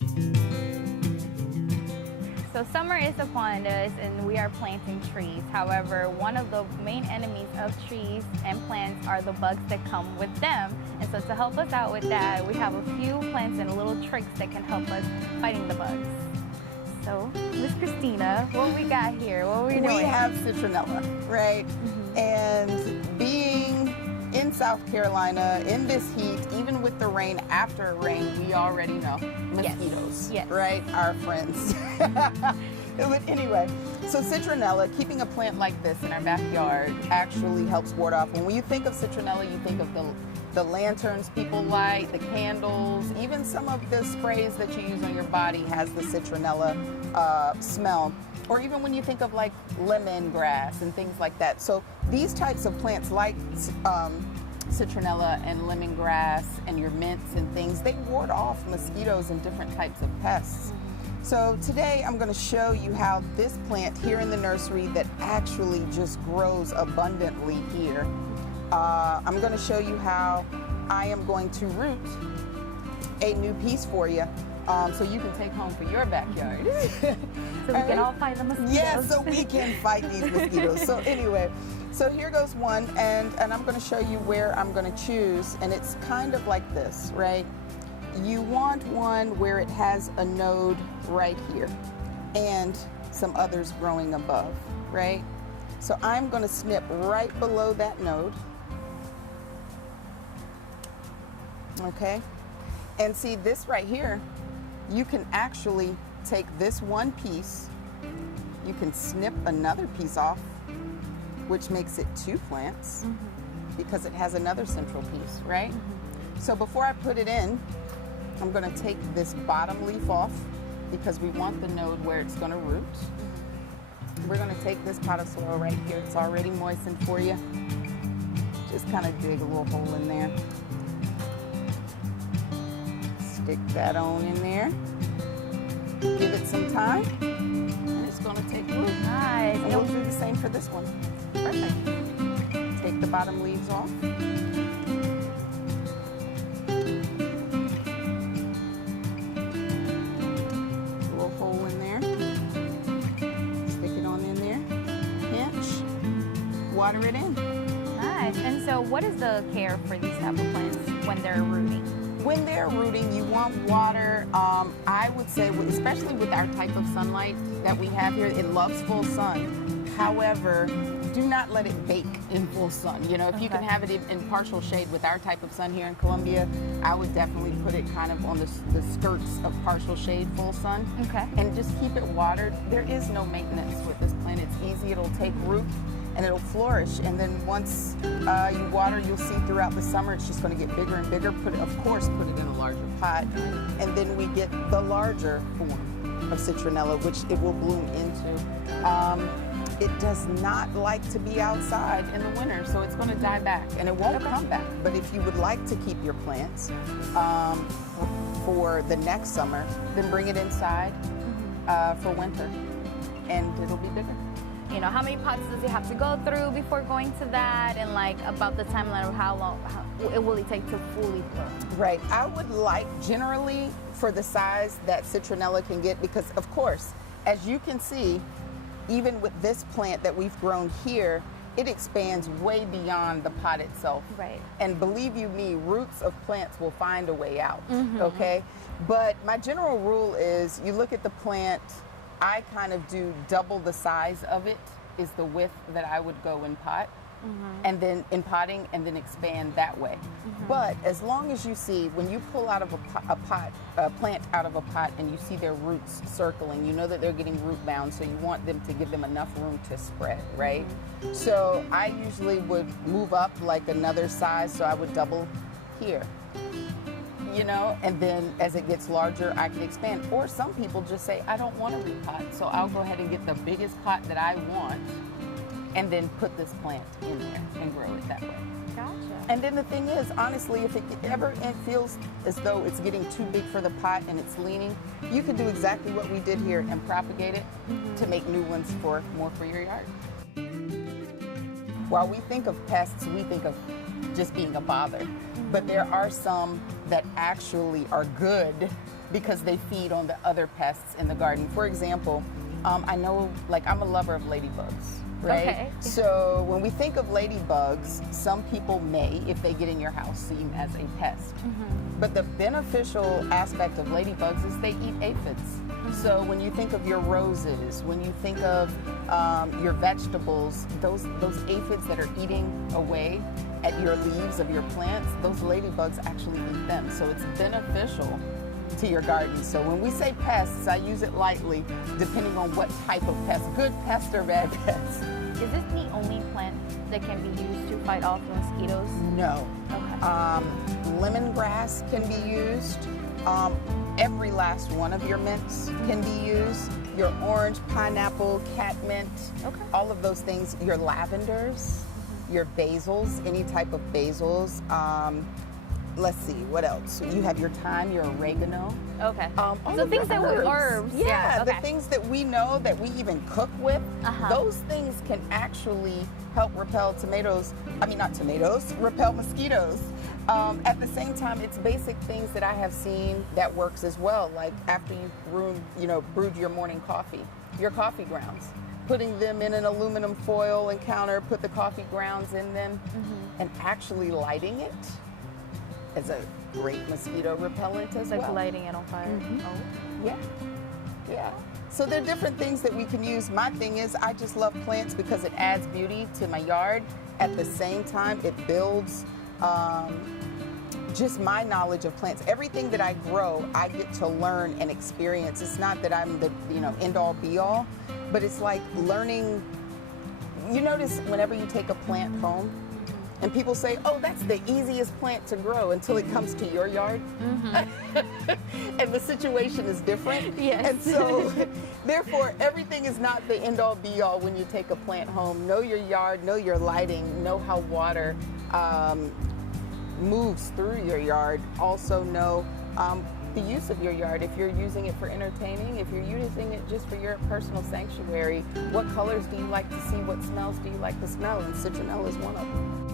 So summer is upon us and we are planting trees. However, one of the main enemies of trees and plants are the bugs that come with them. And so to help us out with that, we have a few plants and little tricks that can help us fighting the bugs. So, Miss Christina, what we got here? What are we doing? We have citronella, right? And being in South Carolina, in this heat, even with the rain, after rain, we already know mosquitoes, Yes. right? Our friends. But anyway, so citronella, keeping a plant like this in our backyard actually helps ward off. When you think of citronella, you think of the lanterns people light, the candles, even some of the sprays that you use on your body has the citronella smell. Or even when you think of like lemongrass and things like that. So these types of plants like citronella and lemongrass and your mints and things, they ward off mosquitoes and different types of pests. So today I'm going to show you how this plant here in the nursery that actually just grows abundantly here. I'm going to show you how I am going to root a new piece for you. So you can take home for your backyard. So we can all fight the mosquitoes. Yeah, so we can fight these mosquitoes. So anyway, so here goes one, and I'm going to show you where I'm going to choose, and it's kind of like this, right? You want one where it has a node right here and some others growing above, right? So I'm going to snip right below that node. Okay? And see this right here, you can actually take this one piece, you can snip another piece off, which makes it two plants because it has another central piece, right? So before I put it in, I'm going to take this bottom leaf off because we want the node where it's going to root. We're going to take this pot of soil right here. It's already moistened for you. Just kind of dig a little hole in there. Stick that on in there. Give it some time, and it's going to take root. Nice. And we'll do the same for this one. Perfect. Take the bottom leaves off. A little hole in there. Stick it on in there. Pinch. Water it in. Nice. And so what is the care for these type of plants when they're rooting? When they're rooting, you want water. I would say, especially with our type of sunlight that we have here, it loves full sun. However, do not let it bake in full sun. You know, if you can have it in partial shade with our type of sun here in Columbia, I would definitely put it kind of on the skirts of partial shade, full sun. Okay. And just keep it watered. There is no maintenance with this plant. It's easy. It'll take root and it'll flourish. And then once you water, you'll see throughout the summer, it's just going to get bigger and bigger. Of course, put it in a larger pot. And then we get the larger form of citronella, which it will bloom into. It does not like to be outside in the winter, so it's going to die back, and it won't come back. But if you would like to keep your plants for the next summer, then bring it inside for winter, and it'll be bigger. You know, how many pots does it have to go through before going to that, and like about the timeline of how long it will take to fully grow? Right. I would like generally for the size that citronella can get, because of course, as you can see, even with this plant that we've grown here, it expands way beyond the pot itself. Right. And believe you me, roots of plants will find a way out, okay? But my general rule is you look at the plant, I kind of do double the size of it is the width that I would go in pot. And then in potting, and then expand that way. But as long as you see, when you pull out of a plant out of a pot and you see their roots circling, you know that they're getting root bound, so you want them to give them enough room to spread, right? So I usually would move up like another size, so I would double here, you know, and then as it gets larger, I can expand. Or some people just say, I don't want to repot, so I'll go ahead and get the biggest pot that I want, and then put this plant in there and grow it that way. Gotcha. And then the thing is, honestly, if it ever feels as though it's getting too big for the pot and it's leaning, you can do exactly what we did here and propagate it to make new ones for more for your yard. While we think of pests, we think of just being a bother. But there are some that actually are good because they feed on the other pests in the garden. For example, I know, like, I'm a lover of ladybugs, right? Okay. So when we think of ladybugs, some people may, if they get in your house, see them as a pest. But the beneficial aspect of ladybugs is they eat aphids. So when you think of your roses, when you think of your vegetables, those aphids that are eating away at your leaves of your plants, those ladybugs actually eat them. So it's beneficial to your garden. So when we say pests, I use it lightly, depending on what type of pest, good pest or bad pest. Is this the only plant that can be used to fight off mosquitoes? No. Okay. Lemongrass can be used. Every last one of your mints can be used. Your orange, pineapple, catmint, all of those things. Your lavenders, your basils, any type of basils. Let's see, what else? You have your thyme, your oregano. Okay. So things that were herbs. Yeah, okay. the things that we know that we even cook with, those things can actually help repel repel mosquitoes. At the same time, it's basic things that I have seen that works as well. Like after you've brewed your morning coffee, your coffee grounds, putting them in an aluminum foil and counter, put the coffee grounds in them, and actually lighting it is a great mosquito repellent as well. Like lighting it on fire. Yeah. Yeah. So there are different things that we can use. My thing is, I just love plants because it adds beauty to my yard. At the same time, it builds just my knowledge of plants. Everything that I grow, I get to learn and experience. It's not that I'm the end all be all, but it's like learning. You notice whenever you take a plant home, and people say, oh, that's the easiest plant to grow until it comes to your yard. And the situation is different. Yes. And so, therefore, everything is not the end all be all when you take a plant home. Know your yard, know your lighting, know how water moves through your yard. Also know the use of your yard. If you're using it for entertaining, if you're using it just for your personal sanctuary, what colors do you like to see? What smells do you like to smell? And citronella is one of them.